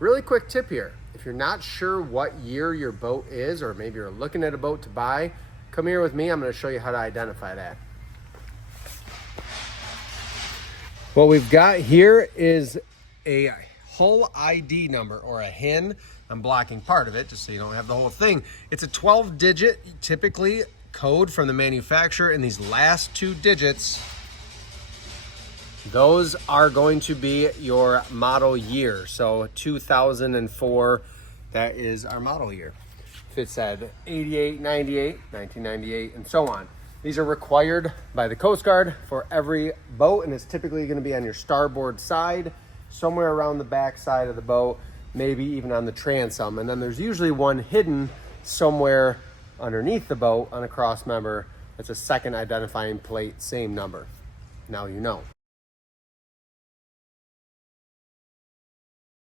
Really quick tip here. If you're not sure what year your boat is, or maybe you're looking at a boat to buy, come here with me. I'm going to show you how to identify that. What we've got here is a hull ID number, or a HIN. I'm blocking part of it just so you don't have the whole thing. It's a 12-digit, typically, code from the manufacturer, and these last 2 digits, those are going to be your model year. So 2004, that is our model year. If it said 88, 98, 1998, and so on. These are required by the Coast Guard for every boat, and it's typically going to be on your starboard side, somewhere around the back side of the boat, maybe even on the transom. And then there's usually one hidden somewhere underneath the boat on a cross member. That's a second identifying plate, same number. Now you know.